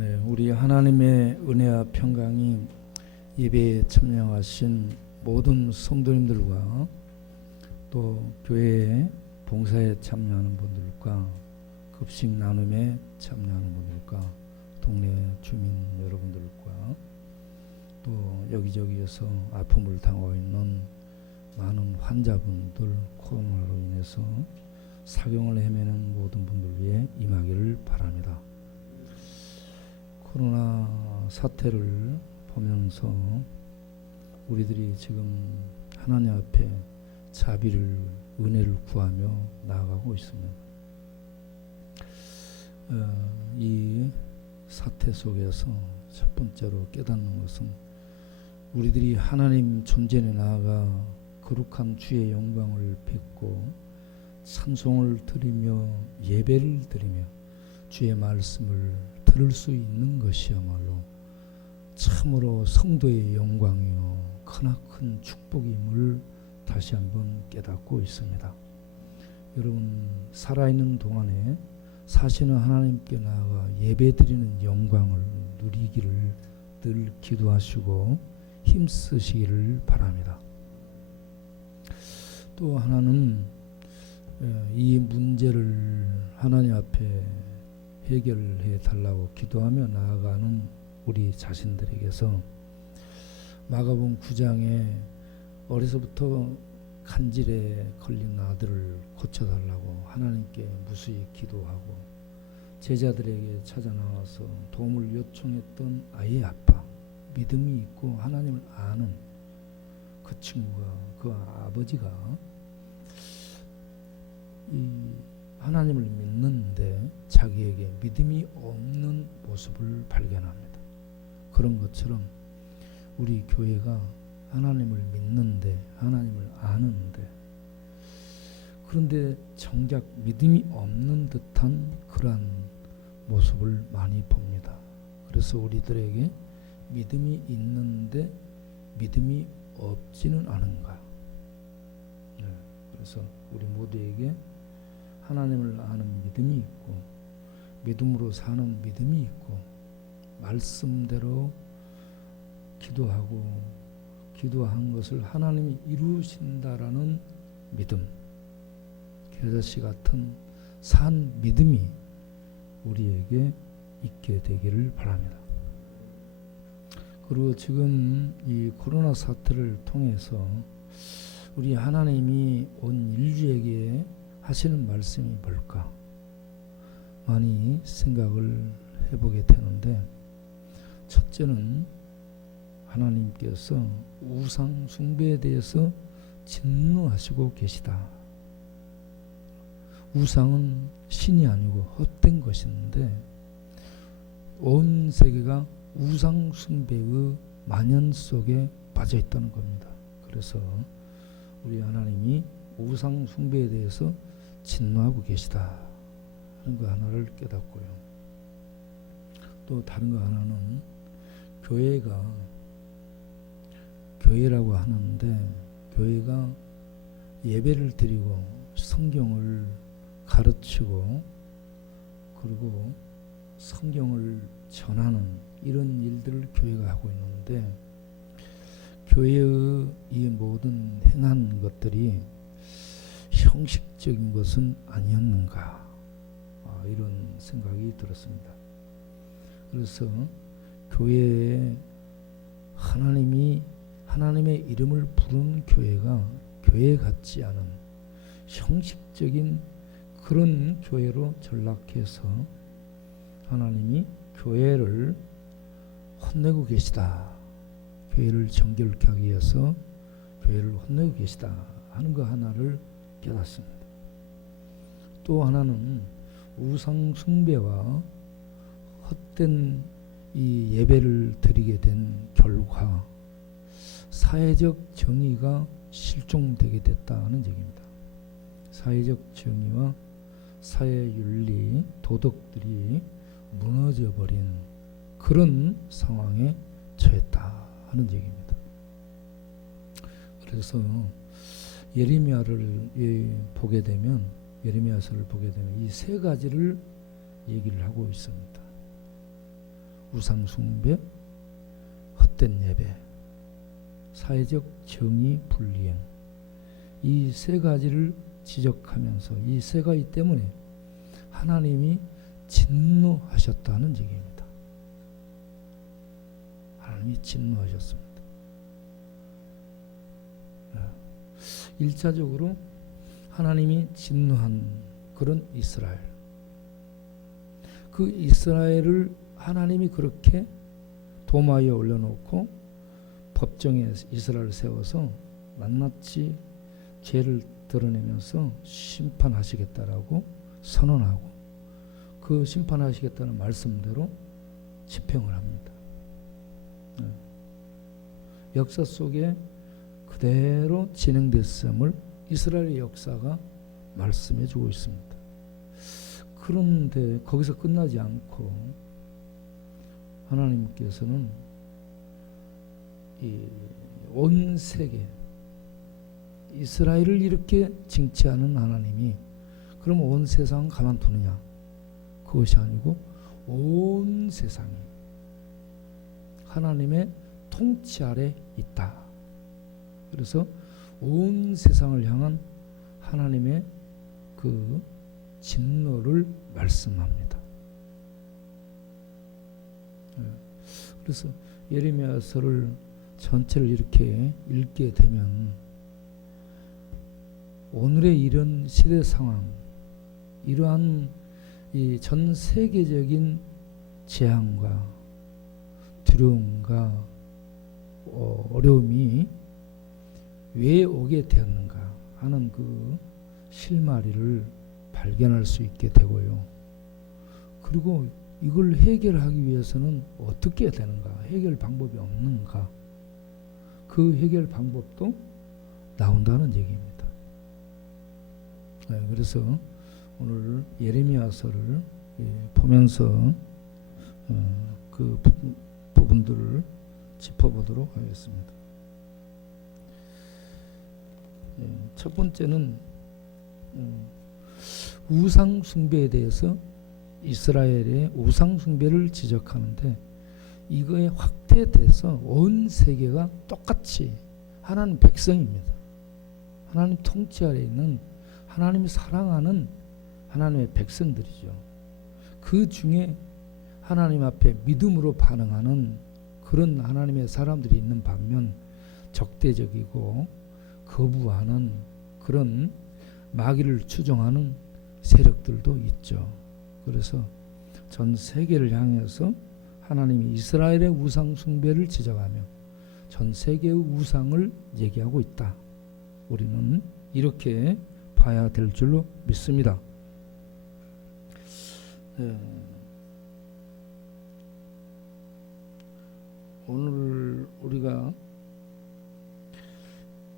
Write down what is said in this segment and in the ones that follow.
네, 우리 하나님의 은혜와 평강이 예배에 참여하신 모든 성도님들과 또 교회에 봉사에 참여하는 분들과 급식 나눔에 참여하는 분들과 동네 주민 여러분들과 또 여기저기에서 아픔을 당하고 있는 많은 환자분들, 코로나로 인해서 사경을 헤매는 모든 분들 위해 임하기를 바랍니다. 코로나 사태를 보면서 우리들이 지금 하나님 앞에 자비를, 은혜를 구하며 나아가고 있습니다. 이 사태 속에서 첫 번째로 깨닫는 것은 우리들이 하나님 존전에 나아가 거룩한 주의 영광을 뵙고 찬송을 드리며 예배를 드리며 주의 말씀을 들을 수 있는 것이야말로 참으로 성도의 영광이요 크나큰 축복임을 다시 한번 깨닫고 있습니다. 여러분 살아있는 동안에 사시는 하나님께 나아가 예배드리는 영광을 누리기를 늘 기도하시고 힘쓰시기를 바랍니다. 또 하나는 이 문제를 하나님 앞에 해결해 달라고 기도하며 나아가는 우리 자신들에게서 마가복음 9장에 어려서부터 간질에 걸린 아들을 고쳐달라고 하나님께 무수히 기도하고 제자들에게 찾아 나와서 도움을 요청했던 아이의 아빠, 믿음이 있고 하나님을 아는 그 친구가, 그 아버지가 이 하나님을 믿는데 자기에게 믿음이 없는 모습을 발견합니다. 그런 것처럼 우리 교회가 하나님을 믿는데 하나님을 아는데 그런데 정작 믿음이 없는 듯한 그러한 모습을 많이 봅니다. 그래서 우리들에게 믿음이 있는데 믿음이 없지는 않은가. 그래서 우리 모두에게 하나님을 아는 믿음이 있고 믿음으로 사는 믿음이 있고 말씀대로 기도하고 기도한 것을 하나님이 이루신다라는 믿음, 겨자씨 같은 산 믿음이 우리에게 있게 되기를 바랍니다. 그리고 지금 이 코로나 사태를 통해서 우리 하나님이 온 인류에게 하시는 말씀이 뭘까 많이 생각을 해보게 되는데, 첫째는 하나님께서 우상 숭배에 대해서 진노하시고 계시다. 우상은 신이 아니고 헛된 것인데 온 세계가 우상 숭배의 만연 속에 빠져 있다는 겁니다. 그래서 우리 하나님이 우상 숭배에 대해서 진노하고 계시다 하는 거 하나를 깨닫고요. 또 다른 거 하나는 교회라고 하는데 교회가 예배를 드리고 성경을 가르치고 그리고 성경을 전하는 이런 일들을 교회가 하고 있는데 교회의 이 모든 행한 것들이 형식적인 것은 아니었는가 이런 생각이 들었습니다. 그래서 교회에 하나님의 이름을 부르는 교회가 교회 같지 않은 형식적인 그런 교회로 전락해서 하나님이 교회를 혼내고 계시다. 교회를 정결케 하기 위해서 교회를 혼내고 계시다 하는 거 하나를 깨닫습니다. 또 하나는 우상 숭배와 헛된 이 예배를 드리게 된 결과 사회적 정의가 실종되게 됐다는 얘기입니다. 사회적 정의와 사회윤리, 도덕들이 무너져버린 그런 상황에 처했다 하는 얘기입니다. 그래서 예레미야를 보게 되면 예레미야서를 보게 되면 이 세 가지를 얘기를 하고 있습니다. 우상 숭배, 헛된 예배, 사회적 정의 불이행, 이 세 가지를 지적하면서 이 세 가지 때문에 하나님이 진노하셨다는 얘기입니다. 하나님이 진노하셨습니다. 1차적으로 하나님이 진노한 그런 이스라엘, 그 이스라엘을 하나님이 그렇게 도마에 올려놓고 법정에 이스라엘을 세워서 낱낱이 죄를 드러내면서 심판하시겠다라고 선언하고 그 심판하시겠다는 말씀대로 집행을 합니다. 역사 속에 그대로 진행됐음을 이스라엘의 역사가 말씀해 주고 있습니다. 그런데 거기서 끝나지 않고 하나님께서는 이 온 세계 이스라엘을 이렇게 징치하는 하나님이 그럼 온 세상 가만두느냐? 그것이 아니고 온 세상이 하나님의 통치 아래 있다. 그래서 온 세상을 향한 하나님의 그 진노를 말씀합니다. 그래서 예레미야서를 전체를 이렇게 읽게 되면 오늘의 이런 시대 상황, 이러한 이 전 세계적인 재앙과 두려움과 어려움이 왜 오게 되었는가 하는 그 실마리를 발견할 수 있게 되고요. 그리고 이걸 해결하기 위해서는 어떻게 해야 되는가, 해결 방법이 없는가, 그 해결 방법도 나온다는 얘기입니다. 그래서 오늘 예레미야서를 보면서 그 부분들을 짚어보도록 하겠습니다. 첫 번째는 우상 숭배에 대해서 이스라엘의 우상 숭배를 지적하는데 이거에 확대돼서 온 세계가 똑같이 하나님 백성입니다. 하나님 통치 아래 있는 하나님이 사랑하는 하나님의 백성들이죠. 그 중에 하나님 앞에 믿음으로 반응하는 그런 하나님의 사람들이 있는 반면 적대적이고 거부하는 그런 마귀를 추종하는 세력들도 있죠. 그래서 전 세계를 향해서 하나님이 이스라엘의 우상 숭배를 지적하며 전 세계의 우상을 얘기하고 있다. 우리는 이렇게 봐야 될 줄로 믿습니다. 오늘 우리가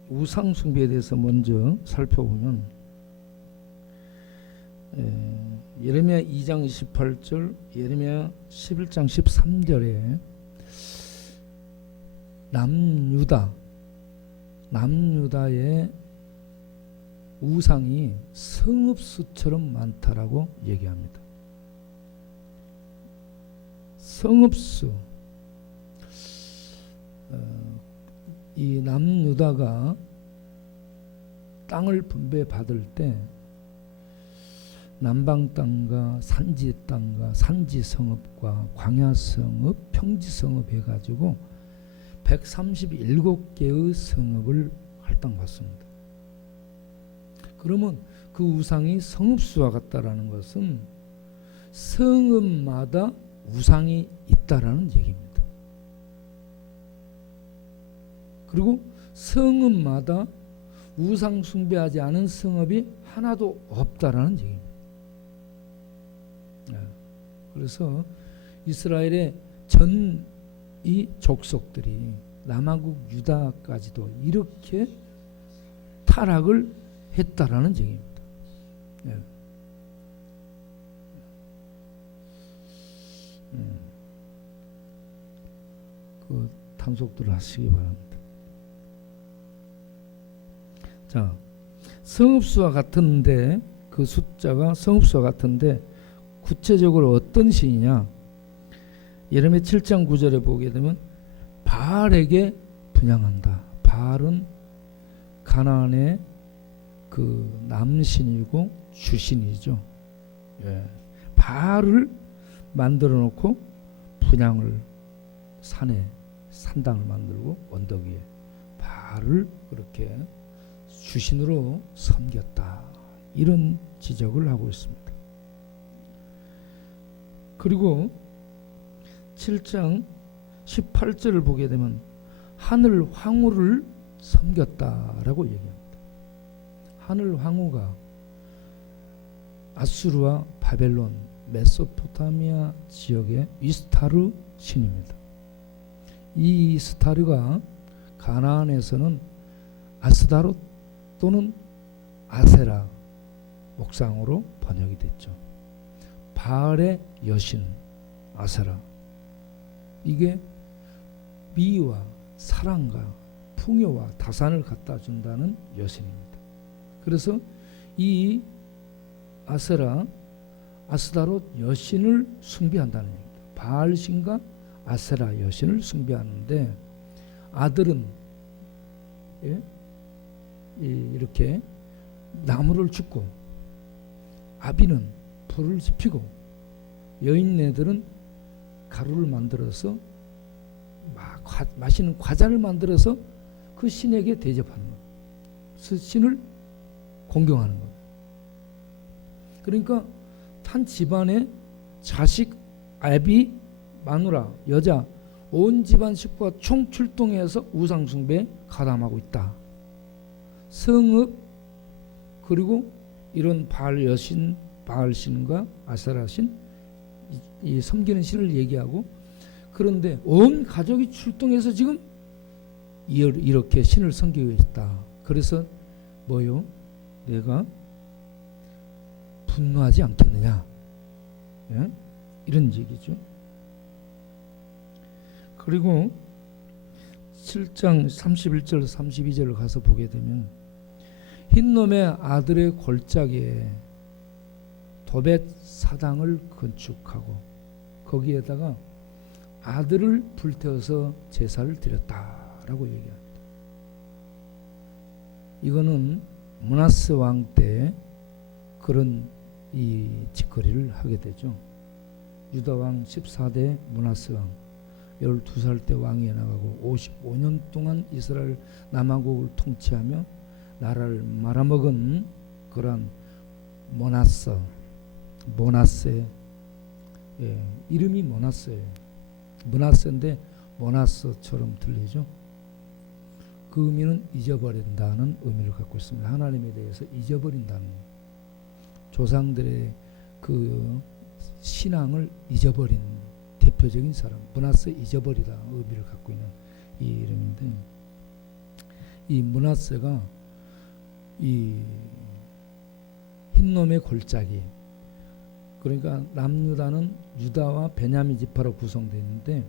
우상 숭배에 대해서 먼저 살펴보면 예레미야 2장 28절, 예레미야 11장 13절에 남유다의 우상이 성읍수처럼 많다라고 얘기합니다. 성읍수, 이 남유다가 땅을 분배받을 때 남방 땅과 산지 땅과 산지 성읍과 광야 성읍, 평지 성읍 해가지고 137개의 성읍을 할당받습니다. 그러면 그 우상이 성읍수와 같다라는 것은 성읍마다 우상이 있다라는 얘기입니다. 그리고 성읍마다 우상 숭배하지 않은 성읍이 하나도 없다라는 얘기입니다. 그래서 이스라엘의 전 이 족속들이 남한국 유다까지도 이렇게 타락을 했다라는 얘기입니다. 그 단속들을 하시기 바랍니다. 자, 성읍수와 같은데 그 숫자가 성읍수와 같은데 구체적으로 어떤 시이냐? 예레미야 7장 9절에 보게 되면 바알에게 분향한다. 바알은 가나안의 그 남신이고 주신이죠. 예. 바알을 만들어 놓고 분향을 산에 산당을 만들고 언덕 위에 바알을 그렇게 주신으로 섬겼다. 이런 지적을 하고 있습니다. 그리고 7장 18절을 보게 되면 하늘 황후를 섬겼다라고 얘기합니다. 하늘 황후가 아수르와 바벨론, 메소포타미아 지역의 이스타르 신입니다. 이 이스타르가 가나안에서는 아스다롯 또는 아세라 목상으로 번역이 됐죠. 바알의 여신 아세라, 이게 미와 사랑과 풍요와 다산을 갖다 준다는 여신입니다. 그래서 이 아세라, 아스다롯 여신을 숭배한다는 얘기입니다. 바알 신과 아세라 여신을 숭배하는데 아들은 이렇게 나무를 줍고 아비는 불을 지피고 여인네들은 가루를 만들어서 맛있는 과자를 만들어서 그 신에게 대접하는 것, 그 신을 공경하는 것. 그러니까 한 집안의 자식, 아비, 마누라, 여자 온 집안 식구가 총 출동해서 우상 숭배에 가담하고 있다. 성읍 그리고 이런 바알 여신, 바알 신과 아세라 신, 이 섬기는 신을 얘기하고, 그런데 온 가족이 출동해서 지금 이렇게 신을 섬기고 있다. 그래서 뭐요? 내가 분노하지 않겠느냐? 예? 이런 얘기죠. 그리고 7장 31절 32절을 가서 보게 되면 흰놈의 아들의 골짜기에 도벳 사당을 건축하고 거기에다가 아들을 불태워서 제사를 드렸다라고 얘기합니다. 이거는 므낫세 왕 때 그런 이 짓거리를 하게 되죠. 유다 왕 14대 므낫세 왕 12살 때 왕위에 나가고 55년 동안 이스라엘 남왕국을 통치하며 나라를 말아먹은 그런 므낫세, 이름이 므낫세예요. 므낫세인데 므낫세처럼 들리죠. 그 의미는 잊어버린다는 의미를 갖고 있습니다. 하나님에 대해서 잊어버린다는, 조상들의 그 신앙을 잊어버린 대표적인 사람, 므낫세 잊어버리다 의미를 갖고 있는 이 이름인데, 이 므낫세가 이 흰놈의 골짜기, 그러니까 남유다는 유다와 베냐민 지파로 구성되어 있는데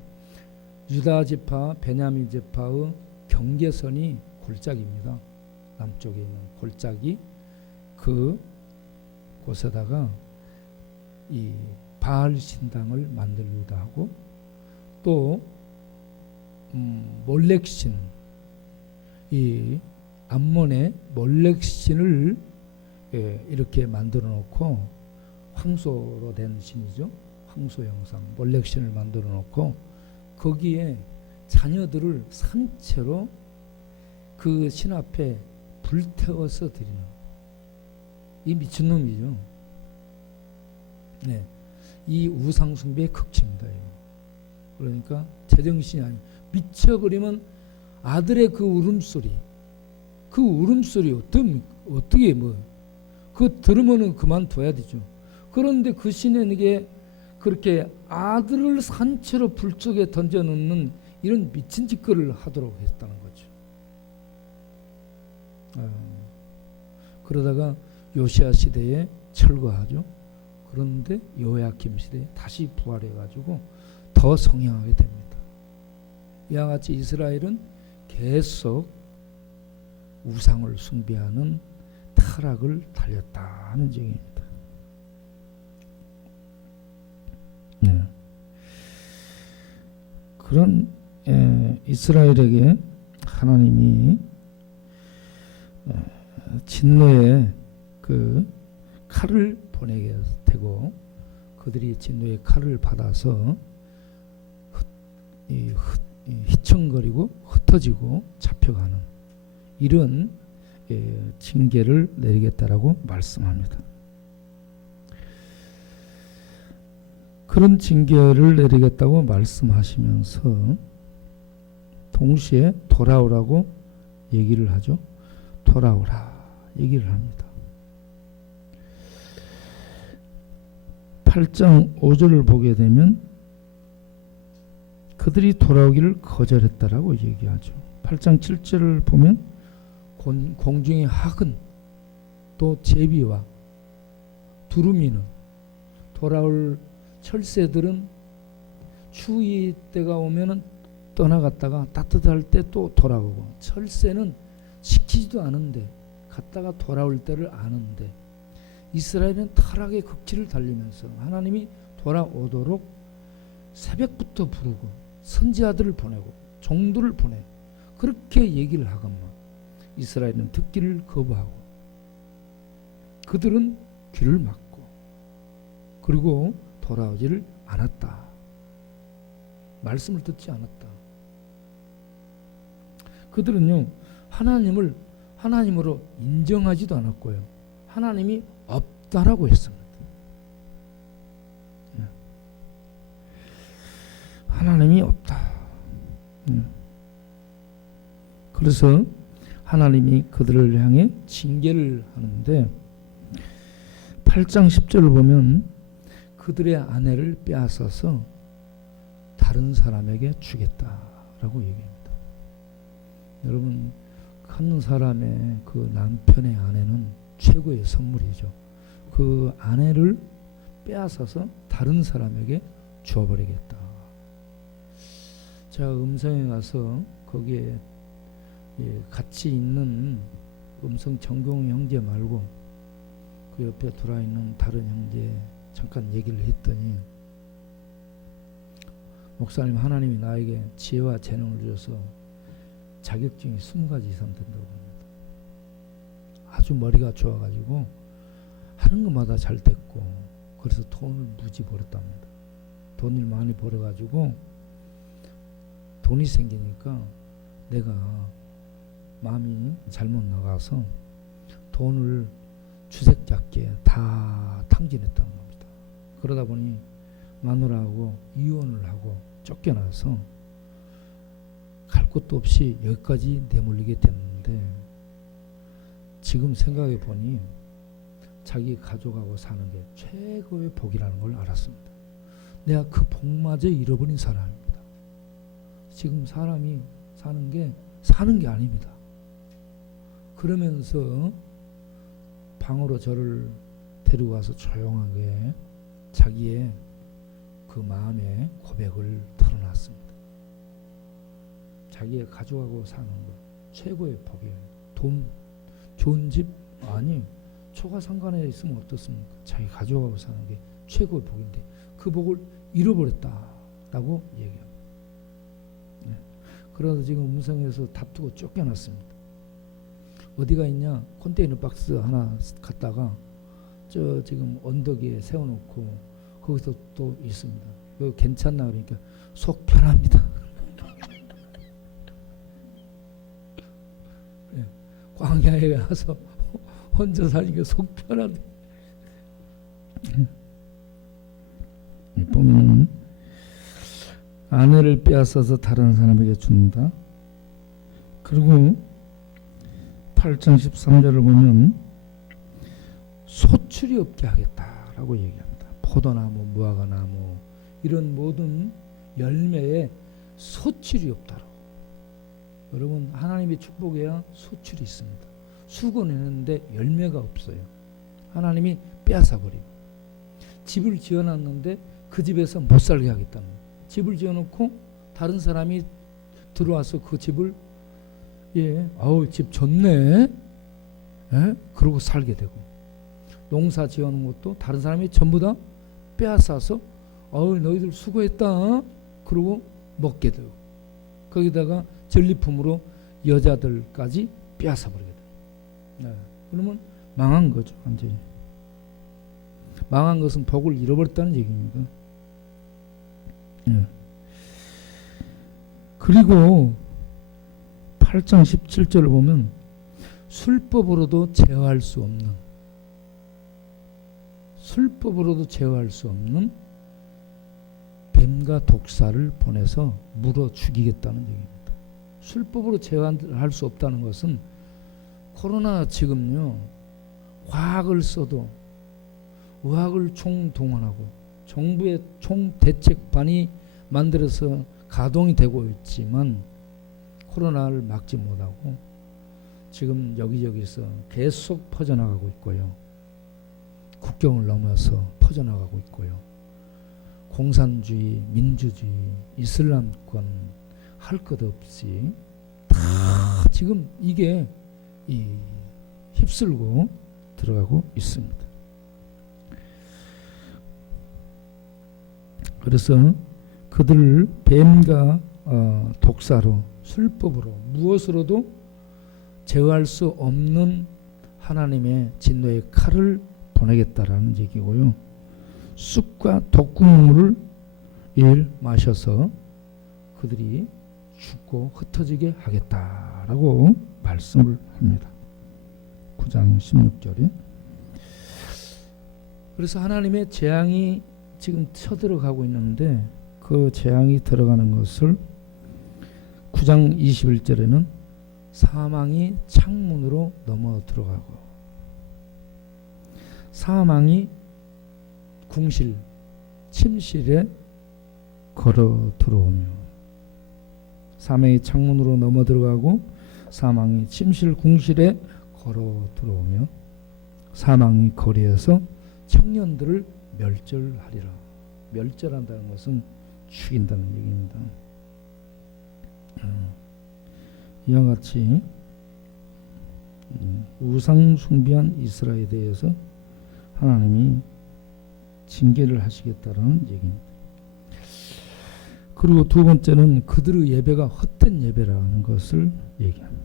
유다 지파, 베냐민 지파의 경계선이 골짜기입니다. 남쪽에 있는 골짜기, 그 곳에다가 이 바알 신당을 만들기도 하고, 또 몰렉신, 이 암몬의 몰렉신을 이렇게 만들어 놓고, 황소로 된 신이죠. 황소 형상 몰렉신을 만들어 놓고 거기에 자녀들을 산채로 그 신 앞에 불태워서 드리는, 이 미친놈이죠. 네, 이 우상숭배의 극치입니다. 그러니까 제정신이 아니에요. 미쳐버리면 아들의 그 울음소리 어떻게 그거 들으면은 그만둬야 되죠. 그런데 그 신에게 그렇게 아들을 산채로 불 속에 던져놓는 이런 미친 짓거리를 하도록 했다는 거죠. 그러다가 요시야 시대에 철거하죠. 그런데 요야김 시대에 다시 부활해가지고 더 성행하게 됩니다. 이와 같이 이스라엘은 계속 우상을 숭배하는 타락을 달렸다 하는 얘기입니다. 네. 그런 이스라엘에게 하나님이 진노의 그 칼을 보내게 되고 그들이 진노의 칼을 받아서 휘청거리고 흩어지고 잡혀가는 이런 징계를 내리겠다라고 말씀합니다. 그런 징계를 내리겠다고 말씀하시면서 동시에 돌아오라고 얘기를 하죠. 돌아오라 얘기를 합니다. 8장 5절을 보게 되면 그들이 돌아오기를 거절했다라고 얘기하죠. 8장 7절을 보면 공중의 학은 또 제비와 두루미는 돌아올 철새들은 추위 때가 오면은 떠나갔다가 따뜻할 때 또 돌아오고 철새는 시키지도 않은데 갔다가 돌아올 때를 아는데 이스라엘은 타락의 극치를 달리면서 하나님이 돌아오도록 새벽부터 부르고 선지자들을 보내고 종들을 보내 그렇게 얘기를 하건만 이스라엘은 듣기를 거부하고 그들은 귀를 막고 그리고 돌아오지를 않았다. 말씀을 듣지 않았다. 그들은요 하나님을 하나님으로 인정하지도 않았고요. 하나님이 없다라고 했습니다. 하나님이 없다. 그래서 하나님이 그들을 향해 징계를 하는데 8장 10절을 보면 그들의 아내를 빼앗아서 다른 사람에게 주겠다라고 얘기합니다. 여러분 한 사람의 그 남편의 아내는 최고의 선물이죠. 그 아내를 빼앗아서 다른 사람에게 주어버리겠다. 제가 음성에 가서 거기에 같이 있는 음성 정경 형제 말고 그 옆에 돌아있는 다른 형제 잠깐 얘기를 했더니 목사님 하나님이 나에게 지혜와 재능을 주셔서 자격증이 20가지 이상 된다고 합니다. 아주 머리가 좋아가지고 하는 것마다 잘 됐고 그래서 돈을 무지 벌었답니다. 돈을 많이 벌어가지고 돈이 생기니까 내가 마음이 잘못 나가서 돈을 주색잡기에 다 탕진했다는 겁니다. 그러다 보니 마누라하고 이혼을 하고 쫓겨나서 갈 곳도 없이 여기까지 내몰리게 됐는데 지금 생각해 보니 자기 가족하고 사는 게 최고의 복이라는 걸 알았습니다. 내가 그 복마저 잃어버린 사람입니다. 지금 사람이 사는 게 아닙니다. 그러면서 방으로 저를 데리고 와서 조용하게 자기의 그 마음의 고백을 털어놨습니다. 자기의 가족하고 사는 것 최고의 복이에요. 돈, 좋은 집 아니 초과상관에 있으면 어떻습니까? 자기 가족하고 사는 게 최고의 복인데 그 복을 잃어버렸다라고 얘기합니다. 네. 그래서 지금 음성에서 다투고 쫓겨났습니다. 어디가 있냐? 컨테이너 박스 하나 갖다가 저 지금 언덕 위에 세워놓고 거기서 또 있습니다. 이거 괜찮나 그러니까 속 편합니다. 네. 광야에 가서 혼자 사니까 속 편하대. 보면 아내를 빼앗아서 다른 사람에게 준다. 그리고 8장 13절을 보면 소출이 없게 하겠다라고 얘기합니다. 포도나무, 무화과나무 이런 모든 열매에 소출이 없다라고. 여러분 하나님의 축복에야 소출이 있습니다. 수고내는데 열매가 없어요. 하나님이 빼앗아버리고 집을 지어놨는데 그 집에서 못 살게 하겠다는 거예요. 집을 지어놓고 다른 사람이 들어와서 그 집을 아우 집 좋네 그러고 살게 되고 농사 지어놓은 것도 다른 사람이 전부 다 빼앗아서 너희들 수고했다 그러고 먹게 되고 거기다가 전리품으로 여자들까지 빼앗아 버리게 돼요. 네. 그러면 망한 거죠. 완전히. 망한 것은 복을 잃어버렸다는 얘기입니다. 네. 그리고 8장 17절을 보면 술법으로도 제어할 수 없는 뱀과 독사를 보내서 물어 죽이겠다는 얘기입니다. 술법으로 제어할 수 없다는 것은 코로나 지금요 과학을 써도 의학을 총동원하고 정부의 총대책반이 만들어서 가동이 되고 있지만 코로나를 막지 못하고 지금 여기저기서 계속 퍼져나가고 있고요. 국경을 넘어서 퍼져나가고 있고요. 공산주의, 민주주의, 이슬람권 할 것 없이 다 지금 이게 휩쓸고 들어가고 있습니다. 그래서 그들을 뱀과 독사로 술법으로 무엇으로도 제어할 수 없는 하나님의 진노의 칼을 보내겠다라는 얘기고요. 쑥과 독국물을 마셔서 그들이 죽고 흩어지게 하겠다라고 말씀을 합니다. 9장 16절에. 그래서 하나님의 재앙이 지금 쳐들어가고 있는데 그 재앙이 들어가는 것을 9장 21절에는 사망이 창문으로 넘어 들어가고 사망이 궁실, 침실에 걸어 들어오며 사망이 창문으로 넘어 들어가고 사망이 침실, 궁실에 걸어 들어오며 사망이 거리에서 청년들을 멸절하리라. 멸절한다는 것은 죽인다는 얘기입니다. 이와 같이 우상 숭배한 이스라엘에 대해서 하나님이 징계를 하시겠다라는 얘기입니다. 그리고 두 번째는 그들의 예배가 헛된 예배라는 것을 얘기합니다.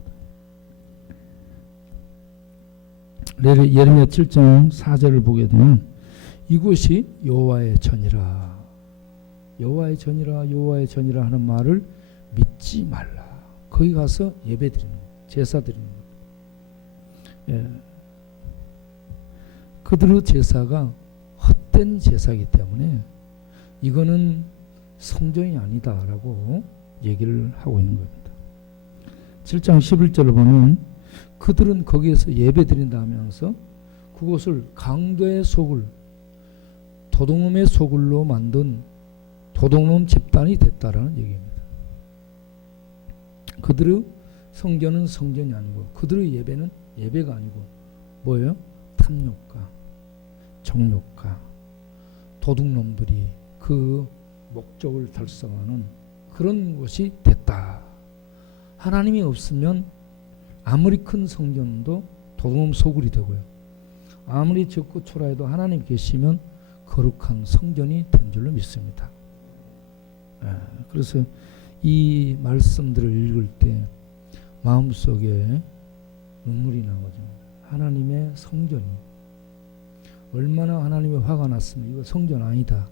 예레미야 7장 4절을 보게 되면 이곳이 여호와의 전이라 여호와의 전이라 여호와의 전이라 하는 말을 믿지 말라. 거기 가서 예배 드리는 거예요. 제사 드리는 거예요. 예. 그들의 제사가 헛된 제사이기 때문에 이거는 성전이 아니다라고 얘기를 하고 있는 겁니다. 7장 11절을 보면 그들은 거기에서 예배 드린다 하면서 그곳을 강도의 소굴, 도둑놈의 소굴로 만든 도둑놈 집단이 됐다라는 얘기입니다. 그들의 성전은 성전이 아니고 그들의 예배는 예배가 아니고 뭐예요? 탐욕가, 정욕가, 도둑놈들이 그 목적을 달성하는 그런 곳이 됐다. 하나님이 없으면 아무리 큰 성전도 도둑놈 소굴이 되고요. 아무리 적고 초라해도 하나님 계시면 거룩한 성전이 된 줄로 믿습니다. 그래서 이 말씀들을 읽을 때 마음속에 눈물이 나오죠. 하나님의 성전이 얼마나 하나님의 화가 났으면 이거 성전 아니다.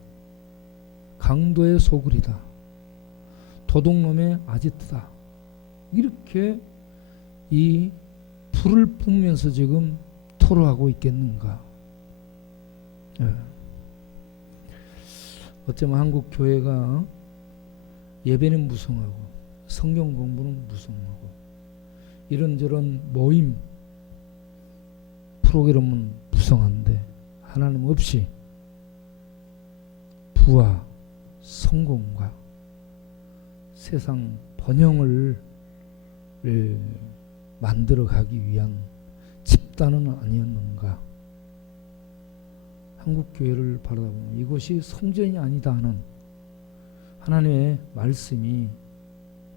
강도의 소굴이다. 도둑놈의 아지트다. 이렇게 이 불을 뿜으면서 지금 토로하고 있겠는가. 어쩌면 한국 교회가 예배는 무성하고 성경 공부는 무성하고 이런저런 모임 프로그램은 무성한데 하나님 없이 부와 성공과 세상 번영을 만들어가기 위한 집단은 아니었는가. 한국교회를 바라보면 이것이 성전이 아니다 하는 하나님의 말씀이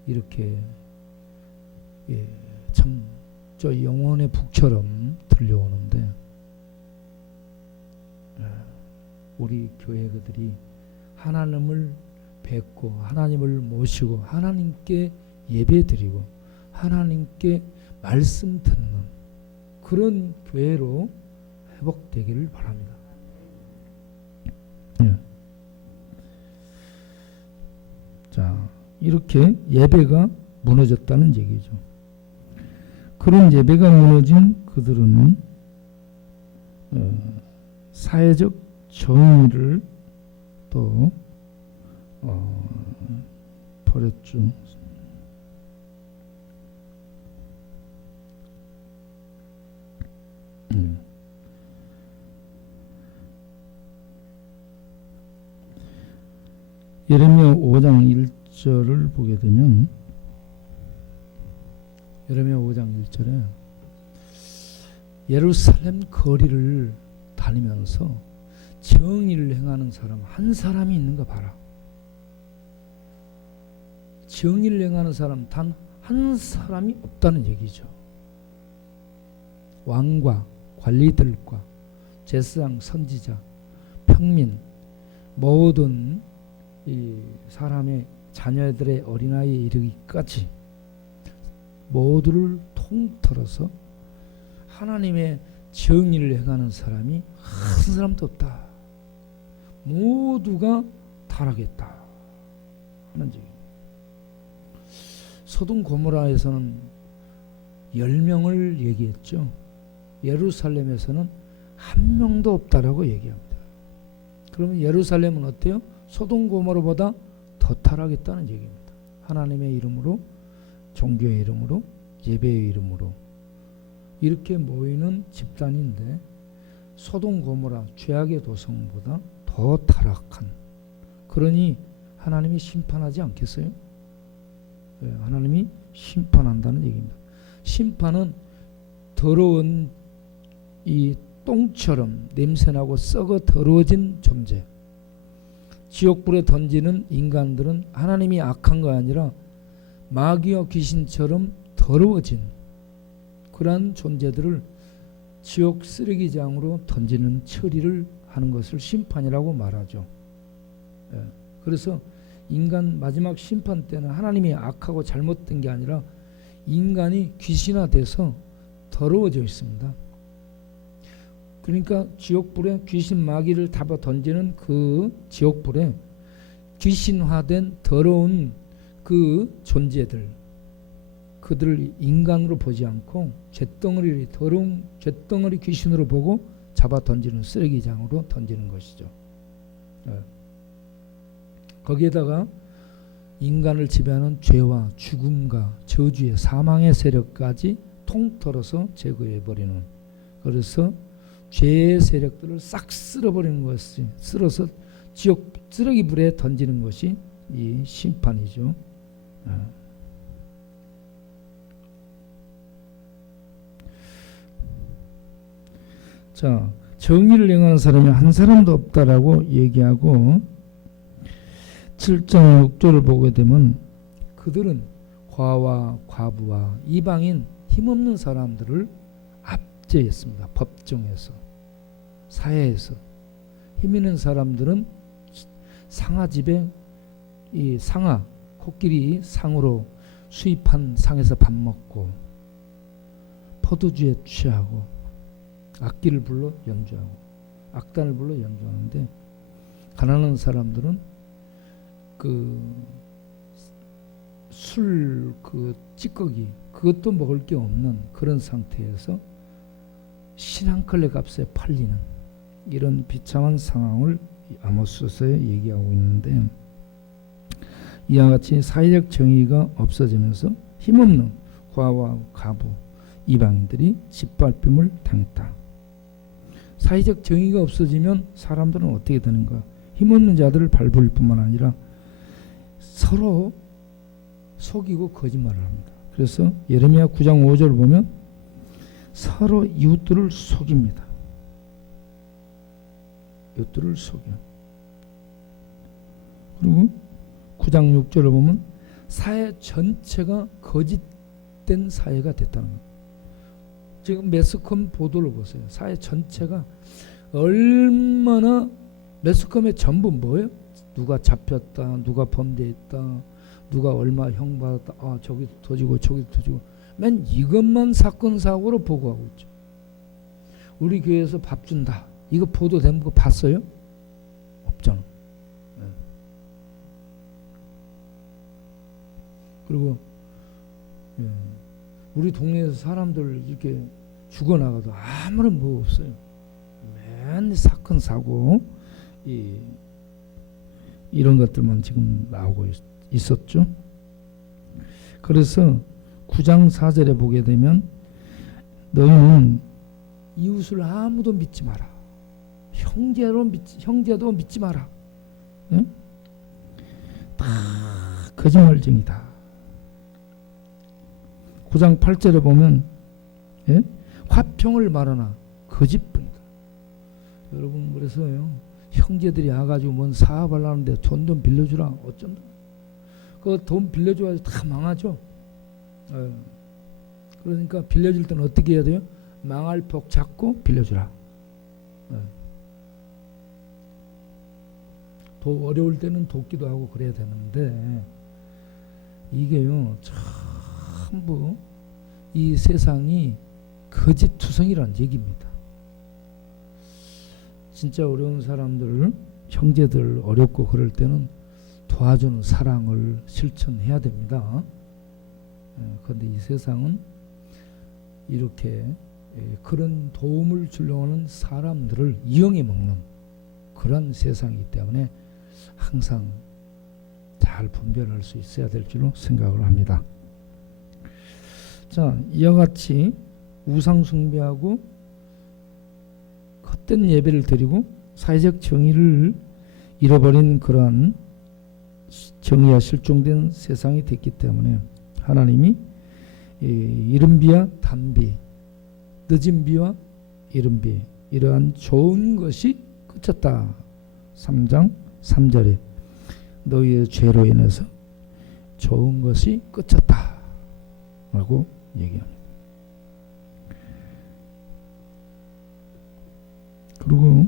이렇게 참 저 영혼의 북처럼 들려오는데 우리 교회들이 하나님을 뵙고 하나님을 모시고 하나님께 예배드리고 하나님께 말씀 듣는 그런 교회로 회복되기를 바랍니다. 네. 자, 이렇게 예배가 무너졌다는 얘기죠. 그런 예배가 무너진 그들은 사회적 정의를 또 버렸죠. 예레미야 5장 1절을 보게 되면 예레미야 5장 1절에 예루살렘 거리를 다니면서 정의를 행하는 사람 한 사람이 있는가 봐라. 정의를 행하는 사람 단 한 사람이 없다는 얘기죠. 왕과 관리들과 제사장, 선지자, 평민 모든 이 사람의 자녀들의 어린아이에 이르기까지 모두를 통틀어서 하나님의 정의를 행하는 사람이 한 사람도 없다. 모두가 타락했다 하는 얘기입니다. 소돔 고모라에서는 10명을 얘기했죠. 예루살렘에서는 한 명도 없다라고 얘기합니다. 그러면 예루살렘은 어때요? 소돔 고모라보다 더 타락했다는 얘기입니다. 하나님의 이름으로, 종교의 이름으로, 예배의 이름으로 이렇게 모이는 집단인데 소돔 고모라 죄악의 도성보다 더 타락한, 그러니 하나님이 심판하지 않겠어요? 네, 하나님이 심판한다는 얘기입니다. 심판은 더러운 이 똥처럼 냄새나고 썩어 더러워진 존재, 지옥불에 던지는 인간들은 하나님이 악한 거 아니라 마귀와 귀신처럼 더러워진 그러한 존재들을 지옥 쓰레기장으로 던지는 처리를 하는 것을 심판이라고 말하죠. 예. 그래서 인간 마지막 심판 때는 하나님이 악하고 잘못된 게 아니라 인간이 귀신화돼서 더러워져 있습니다. 그러니까 지옥불에 귀신 마귀를 잡아 던지는 그 지옥불에 귀신화된 더러운 그 존재들, 그들을 인간으로 보지 않고 잿덩어리, 더러운 잿덩어리 귀신으로 보고 잡아 던지는 쓰레기장으로 던지는 것이죠. 거기에다가 인간을 지배하는 죄와 죽음과 저주의 사망의 세력까지 통틀어서 제거해버리는, 그래서 죄의 세력들을 싹 쓸어버리는 것이, 쓸어서 지옥 쓰레기불에 던지는 것이 이 심판이죠. 자, 정의를 행하는 사람이 한 사람도 없다라고 얘기하고 7장 6절을 보게 되면 그들은 과와 과부와 이방인 힘없는 사람들을 압제했습니다. 법정에서, 사회에서. 힘 있는 사람들은 상아집에 이 상아, 코끼리 상으로 수입한 상에서 밥 먹고 포도주에 취하고 악기를 불러 연주하고 악단을 불러 연주하는데, 가난한 사람들은 그 술, 그 찌꺼기 그것도 먹을 게 없는 그런 상태에서 신한컬레 값에 팔리는 이런 비참한 상황을 아모스서에 얘기하고 있는데, 이와 같이 사회적 정의가 없어지면서 힘없는 과와 과부, 이방인들이 짓밟힘을 당했다. 사회적 정의가 없어지면 사람들은 어떻게 되는가? 힘없는 자들을 밟을 뿐만 아니라 서로 속이고 거짓말을 합니다. 그래서 예레미야 9장 5절을 보면 서로 이웃들을 속입니다. 이웃들을 속여. 그리고 9장 6절을 보면 사회 전체가 거짓된 사회가 됐다는 겁니다. 지금 매스컴 보도를 보세요. 사회 전체가 얼마나 매스컴에 전부 뭐예요? 누가 잡혔다, 누가 범죄했다, 누가 얼마 형 받았다, 아 저기도 터지고 저기도 터지고, 맨 이것만 사건 사고로 보고하고 있죠. 우리 교회에서 밥 준다, 이거 보도된 거 봤어요? 없잖아. 네. 그리고 우리 동네에서 사람들 이렇게 죽어나가도 아무런 뭐 없어요. 맨 사건 사고 이런 것들만 지금 나오고 있었죠. 그래서 9장 4절에 보게 되면 너희는 이웃을 아무도 믿지 마라. 형제도 믿지 마라. 예? 다 거짓말쟁이다. 9장 8절에 보면 예? 화평을 말하나 거짓뿐이다. 여러분, 그래서요, 형제들이 와가지고 뭔 사업하려는데 돈 좀 빌려주라. 어쩐다. 그 돈 빌려줘야지 다 망하죠. 그러니까 빌려줄 때는 어떻게 해야 돼요? 망할 복 잡고 빌려주라. 더 어려울 때는 돕기도 하고 그래야 되는데, 이게요, 전부 이 세상이 거짓투성이라는 얘기입니다. 진짜 어려운 사람들, 형제들 어렵고 그럴 때는 도와주는 사랑을 실천해야 됩니다. 그런데 이 세상은 이렇게 그런 도움을 주려고 하는 사람들을 이용해 먹는 그런 세상이기 때문에 항상 잘 분별할 수 있어야 될 줄로 생각을 합니다. 자, 이와 같이 우상 숭배하고 헛된 예배를 드리고 사회적 정의를 잃어버린 그러한 정의가 실종된 세상이 됐기 때문에 하나님이 이른 비와 단비, 늦은 비와 이른 비, 이러한 좋은 것이 그쳤다. 3장 3절에 너희의 죄로 인해서 좋은 것이 그쳤다 라고 얘기합니다. 그리고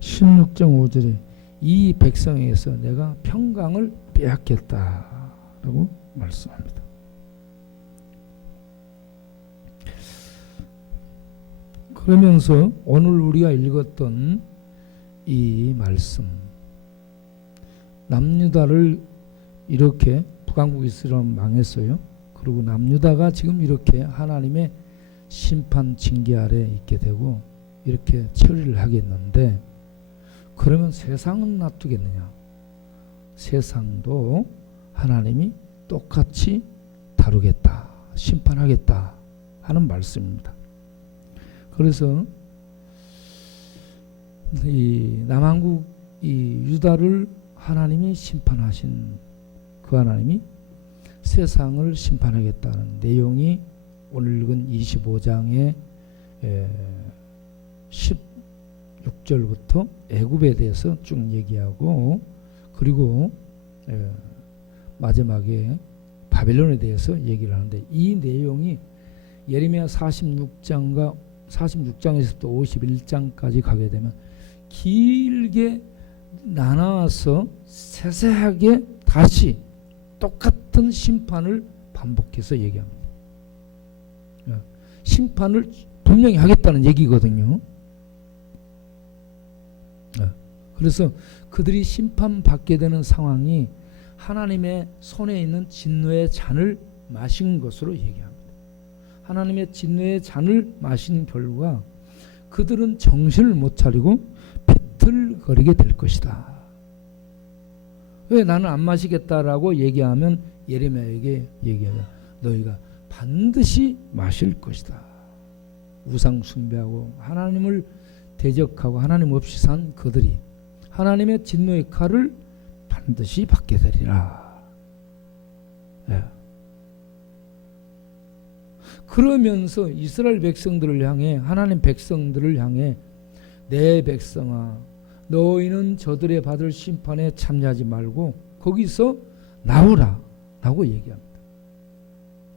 16장 5절에 이 백성에게서 내가 평강을 빼앗겠다라고 말씀합니다. 그러면서 오늘 우리가 읽었던 이 말씀, 남유다를 이렇게 북왕국 이스라엘 망했어요. 그리고 남유다가 지금 이렇게 하나님의 심판 징계 아래 있게 되고 이렇게 처리를 하겠는데, 그러면 세상은 놔두겠느냐? 세상도 하나님이 똑같이 다루겠다, 심판하겠다 하는 말씀입니다. 그래서 이 남한국 이 유다를 하나님이 심판하신 그 하나님이 세상을 심판하겠다는 내용이 오늘 읽은 25장의 16절부터 애굽에 대해서 쭉 얘기하고, 그리고 마지막에 바벨론에 대해서 얘기를 하는데, 이 내용이 예레미야 46장에서부터 51장까지 가게 되면 길게 나눠서 세세하게 다시 똑같은 심판을 반복해서 얘기합니다. 심판을 분명히 하겠다는 얘기거든요. 그래서 그들이 심판받게 되는 상황이 하나님의 손에 있는 진노의 잔을 마신 것으로 얘기합니다. 하나님의 진노의 잔을 마신 결과 그들은 정신을 못 차리고 비틀거리게 될 것이다. 왜 나는 안 마시겠다라고 얘기하면 예레미야에게 얘기하자. 너희가 반드시 마실 것이다. 우상 숭배하고 하나님을 대적하고 하나님 없이 산 그들이 하나님의 진노의 칼을 반드시 받게 되리라. 그러면서 이스라엘 백성들을 향해, 하나님 백성들을 향해 내 백성아 너희는 저들의 받을 심판에 참여하지 말고 거기서 나오라 라고 얘기합니다.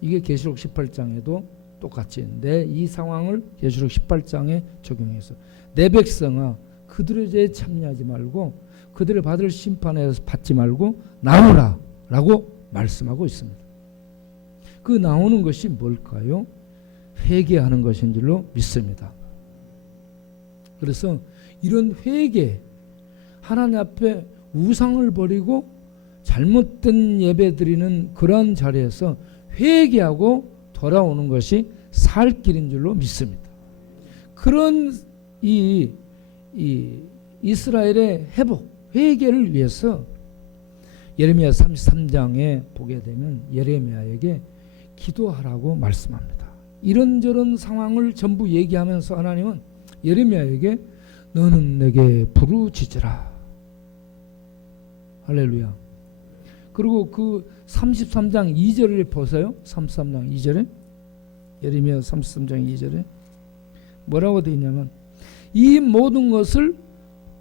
이게 계시록 18장에도 똑같이 이 상황을 계시록 18장에 적용해서 내 백성아 그들의 죄에 참여하지 말고 그들을 받을 심판에 받지 말고 나오라 라고 말씀하고 있습니다. 그 나오는 것이 뭘까요? 회개하는 것인 줄로 믿습니다. 그래서 이런 회개, 하나님 앞에 우상을 버리고 잘못된 예배 드리는 그러한 자리에서 회개하고 돌아오는 것이 살 길인 줄로 믿습니다. 그런 이 이스라엘의 회복, 회개를 위해서 예레미야 33장에 보게 되면 예레미야에게 기도하라고 말씀합니다. 이런저런 상황을 전부 얘기하면서 하나님은 예레미야에게 너는 내게 부르짖으라. 할렐루야. 그리고 그 33장 2절을 보세요. 33장 2절에 예레미야 33장 2절에 뭐라고 되어 있냐면 이 모든 것을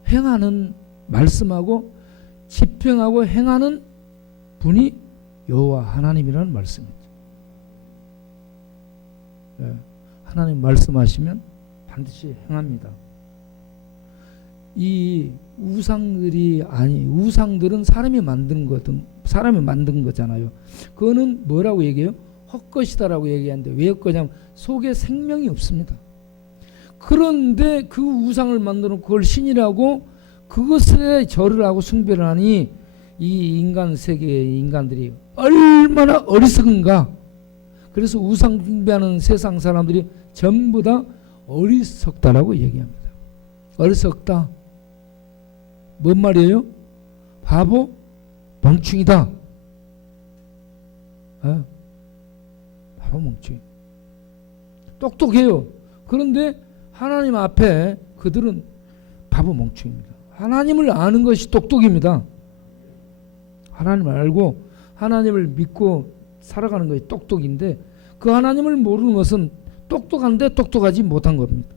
행하는 말씀하고 집행하고 행하는 분이 여호와 하나님이라는 말씀입니다. 네. 하나님 말씀하시면 반드시 행합니다. 이 우상들은 사람이 만든 거잖아요. 그거는 뭐라고 얘기해요? 헛것이다라고 얘기하는데 왜 헛것이냐면 속에 생명이 없습니다. 그런데 그 우상을 만들어 그걸 신이라고 그것에 절을 하고 숭배를 하니 이 인간 세계의 인간들이 얼마나 어리석은가. 그래서 우상 숭배하는 세상 사람들이 전부 다 어리석다라고 얘기합니다. 어리석다. 뭔 말이에요? 바보, 멍충이다. 바보, 멍충이. 똑똑해요. 그런데 하나님 앞에 그들은 바보, 멍충입니다. 하나님을 아는 것이 똑똑입니다. 하나님을 알고 하나님을 믿고 살아가는 것이 똑똑인데 그 하나님을 모르는 것은 똑똑한데 똑똑하지 못한 겁니다.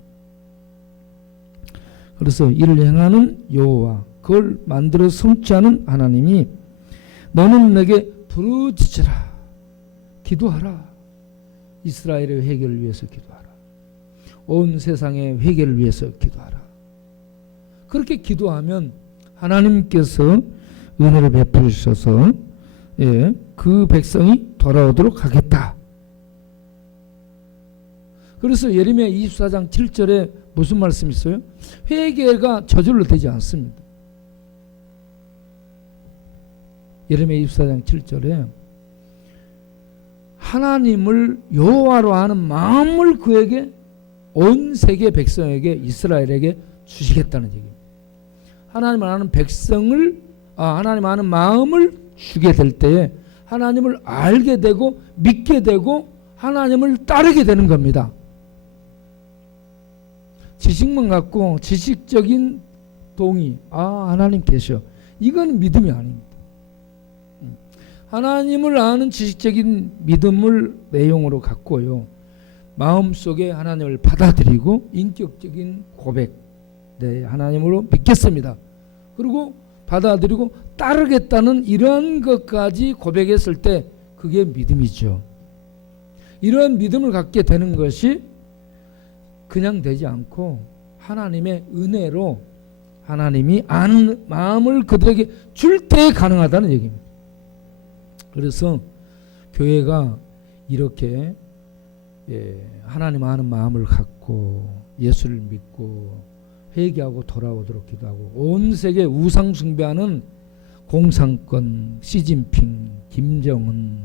그래서 이를 행하는 여호와, 그걸 만들어 성취하는 하나님이 너는 내게 부르짖으라, 기도하라. 이스라엘의 회개를 위해서 기도하라. 온 세상의 회개를 위해서 기도하라. 그렇게 기도하면 하나님께서 은혜를 베푸셔서 그 백성이 돌아오도록 하겠다. 그래서 예레미야 24장 7절에 무슨 말씀이 있어요? 회개가 저절로 되지 않습니다. 예레미야 24장 7절에 하나님을 여호와로 하는 마음을 그에게 온 세계 백성에게 이스라엘에게 주시겠다는 얘기입니다. 하나님을 아는 하나님 아는 마음을 주게 될 때에 하나님을 알게 되고 믿게 되고 하나님을 따르게 되는 겁니다. 지식만 갖고 지식적인 동의, 하나님 계셔, 이건 믿음이 아닙니다. 하나님을 아는 지식적인 믿음을 내용으로 갖고요, 마음속에 하나님을 받아들이고 인격적인 고백, 네, 하나님으로 믿겠습니다. 그리고 받아들이고 따르겠다는 이런 것까지 고백했을 때 그게 믿음이죠. 이런 믿음을 갖게 되는 것이 그냥 되지 않고 하나님의 은혜로 하나님이 아는 마음을 그들에게 줄 때 가능하다는 얘기입니다. 그래서 교회가 이렇게 하나님 아는 마음을 갖고 예수를 믿고 회개하고 돌아오도록 기도하고 온 세계 우상 숭배하는 공산권, 시진핑, 김정은,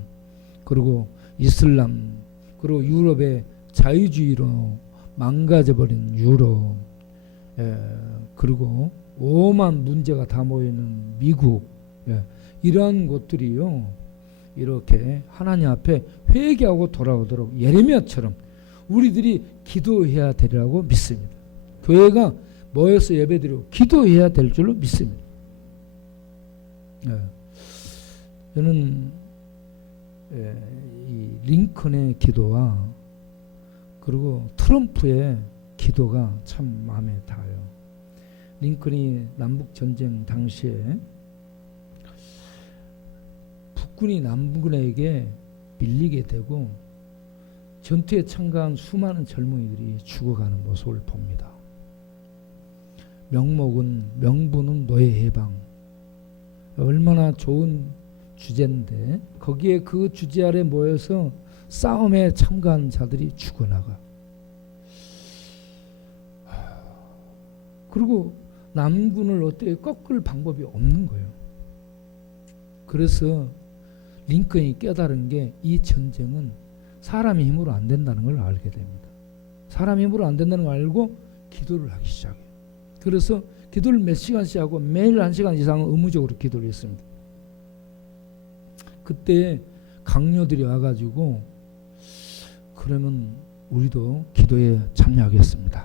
그리고 이슬람, 그리고 유럽의 자유주의로 망가져버린 유럽, 그리고 오만 문제가 다 모여있는 미국, 이러한 곳들이요, 이렇게 하나님 앞에 회개하고 돌아오도록 예레미야처럼 우리들이 기도해야 되리라고 믿습니다. 교회가 모여서 예배드리고 기도해야 될 줄로 믿습니다. 저는 이 링컨의 기도와 그리고 트럼프의 기도가 참 마음에 닿아요. 링컨이 남북전쟁 당시에 북군이 남군에게 밀리게 되고 전투에 참가한 수많은 젊은이들이 죽어가는 모습을 봅니다. 명분은 노예 해방. 얼마나 좋은 주제인데 거기에 그 주제 아래 모여서 싸움에 참가한 자들이 죽어나가. 그리고 남군을 어떻게 꺾을 방법이 없는 거예요. 그래서 링컨이 깨달은 게 이 전쟁은 사람의 힘으로 안 된다는 걸 알게 됩니다. 사람의 힘으로 안 된다는 걸 알고 기도를 하기 시작해요. 그래서 기도를 몇 시간씩 하고 매일 1시간 이상은 의무적으로 기도를 했습니다. 그때 강요들이 와가지고 그러면 우리도 기도에 참여하겠습니다.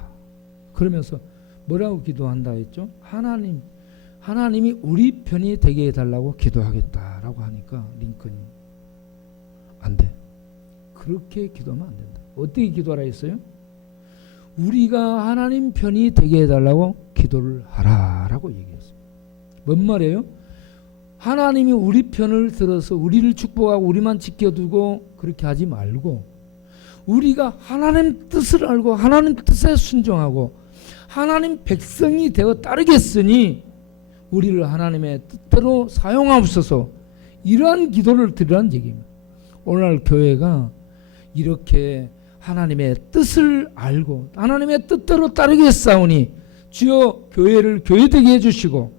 그러면서 뭐라고 기도한다 했죠? 하나님이 우리 편이 되게 해달라고 기도하겠다라고 하니까 링컨이 안 돼. 그렇게 기도하면 안 된다. 어떻게 기도하라 했어요? 우리가 하나님 편이 되게 해달라고 기도를 하라라고 얘기했어요. 뭔 말이에요? 하나님이 우리 편을 들어서 우리를 축복하고 우리만 지켜두고 그렇게 하지 말고 우리가 하나님 뜻을 알고 하나님 뜻에 순종하고 하나님 백성이 되어 따르겠으니 우리를 하나님의 뜻대로 사용하옵소서. 이러한 기도를 드리라는 얘기입니다. 오늘날 교회가 이렇게 하나님의 뜻을 알고 하나님의 뜻대로 따르겠사오니 주여 교회를 교회되게 해주시고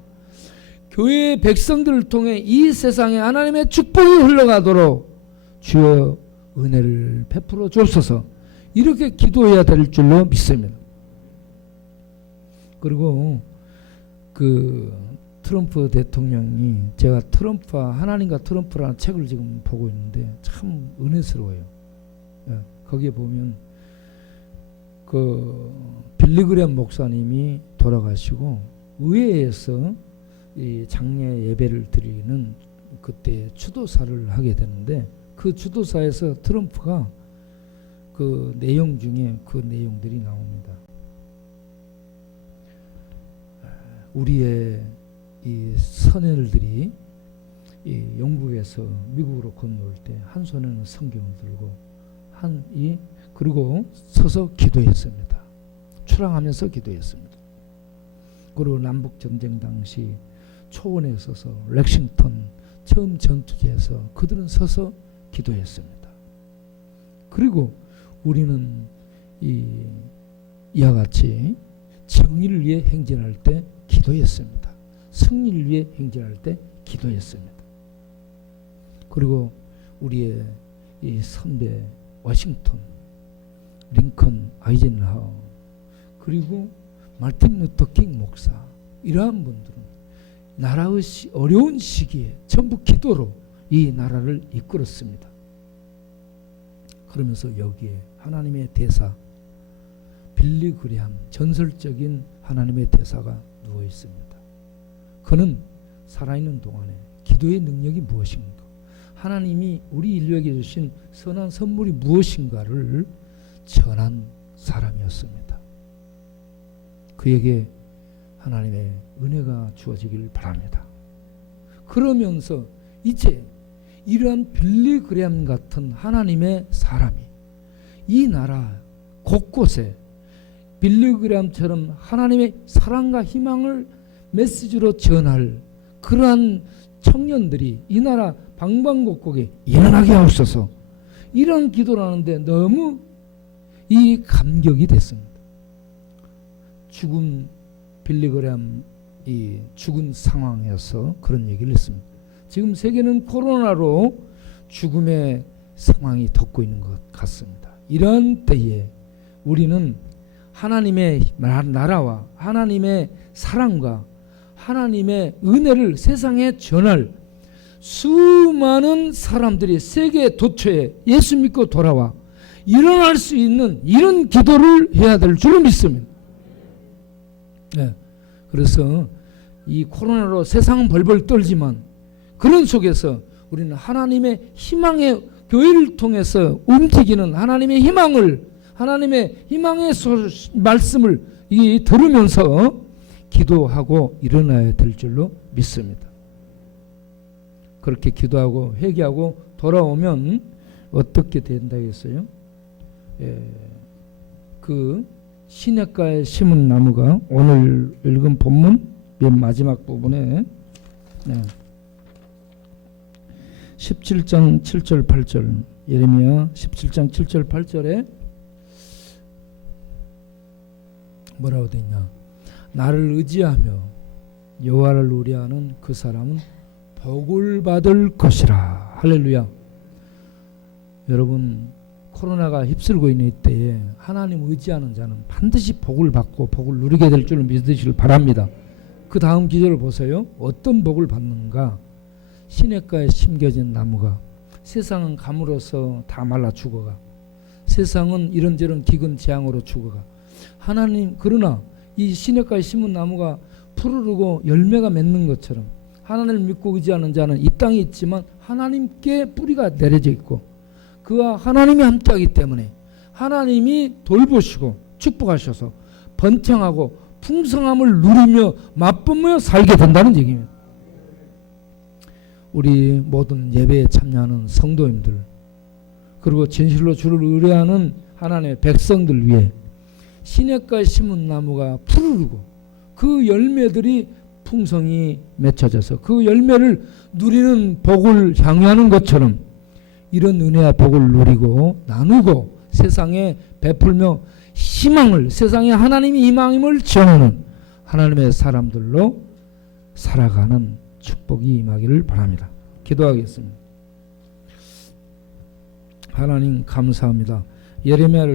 교회의 백성들을 통해 이 세상에 하나님의 축복이 흘러가도록 주여 은혜를 베풀어 주옵소서. 이렇게 기도해야 될 줄로 믿습니다. 그리고 그 트럼프 대통령이 제가 하나님과 트럼프라는 책을 지금 보고 있는데 참 은혜스러워요. 거기에 보면 그 빌리그램 목사님이 돌아가시고 의회에서 이 장례 예배를 드리는 그때 추도사를 하게 되는데 그 추도사에서 트럼프가 그 내용 중에 그 내용들이 나옵니다. 우리의 이 선열들이 이 영국에서 미국으로 건너올 때 한 손에는 성경을 들고 그리고 서서 기도했습니다. 출항하면서 기도했습니다. 그리고 남북 전쟁 당시 초원에 서서 렉싱턴 처음 전투지에서 그들은 서서 기도했습니다. 그리고 우리는 이와 같이 정의를 위해 행진할 때 기도했습니다. 승리를 위해 행진할 때 기도했습니다. 그리고 우리의 이 선배 워싱턴, 링컨, 아이젠하워 그리고 마틴 루터킹 목사 이러한 분들은 나라의 어려운 시기에 전부 기도로 이 나라를 이끌었습니다. 그러면서 여기에 하나님의 대사 빌리 그레함 전설적인 하나님의 대사가 누워 있습니다. 그는 살아있는 동안에 기도의 능력이 무엇인가, 하나님이 우리 인류에게 주신 선한 선물이 무엇인가를 전한 사람이었습니다. 그에게 하나님의 은혜가 주어지길 바랍니다. 그러면서 이제 이러한 빌리 그레함 같은 하나님의 사람이 이 나라 곳곳에 빌리 그레함처럼 하나님의 사랑과 희망을 메시지로 전할 그러한 청년들이 이 나라 방방곡곡에 일어나게 하옵소서. 이런 기도를 하는데 너무 이 감격이 됐습니다. 빌리 그레함 이 죽은 상황에서 그런 얘기를 했습니다. 지금 세계는 코로나로 죽음의 상황이 덮고 있는 것 같습니다. 이런 때에 우리는 하나님의 나라와 하나님의 사랑과 하나님의 은혜를 세상에 전할 수많은 사람들이 세계 도처에 예수 믿고 돌아와 일어날 수 있는 이런 기도를 해야 될 줄 믿습니다. 네. 그래서 이 코로나로 세상은 벌벌 떨지만 그런 속에서 우리는 하나님의 희망의 교회를 통해서 움직이는 하나님의 희망의 말씀을 들으면서 기도하고 일어나야 될 줄로 믿습니다. 그렇게 기도하고 회개하고 돌아오면 어떻게 된다 했어요? 그 시냇가에 심은 나무가 오늘 읽은 본문 맨 마지막 부분에 17장 7절 8절 예레미야 17장 7절 8절에 뭐라고 되어 있냐? 나를 의지하며 여호와를 의뢰하는 그 사람은 복을 받을 것이라. 할렐루야. 여러분, 코로나가 휩쓸고 있는 이때에 하나님 의지하는 자는 반드시 복을 받고 복을 누리게 될 줄 믿으시길 바랍니다. 그 다음 기절을 보세요. 어떤 복을 받는가? 시냇가에 심겨진 나무가 세상은 감으로써 다 말라 죽어가, 세상은 이런저런 기근 재앙으로 죽어가, 하나님 그러나 이 시냇가에 심은 나무가 푸르르고 열매가 맺는 것처럼 하나님을 믿고 의지하는 자는 이 땅에 있지만 하나님께 뿌리가 내려져 있고 그와 하나님이 함께하기 때문에 하나님이 돌보시고 축복하셔서 번창하고 풍성함을 누리며 맛보며 살게 된다는 얘기입니다. 우리 모든 예배에 참여하는 성도님들 그리고 진실로 주를 의뢰하는 하나님의 백성들 위해 시냇가에 심은 나무가 푸르르고 그 열매들이 풍성히 맺혀져서 그 열매를 누리는 복을 향유하는 것처럼 이런 은혜와 복을 누리고 나누고 세상에 베풀며 희망을, 세상에 하나님이 희망임을 전하는 하나님의 사람들로 살아가는 축복이 임하기를 바랍니다. 기도하겠습니다. 하나님 감사합니다. 예레미야를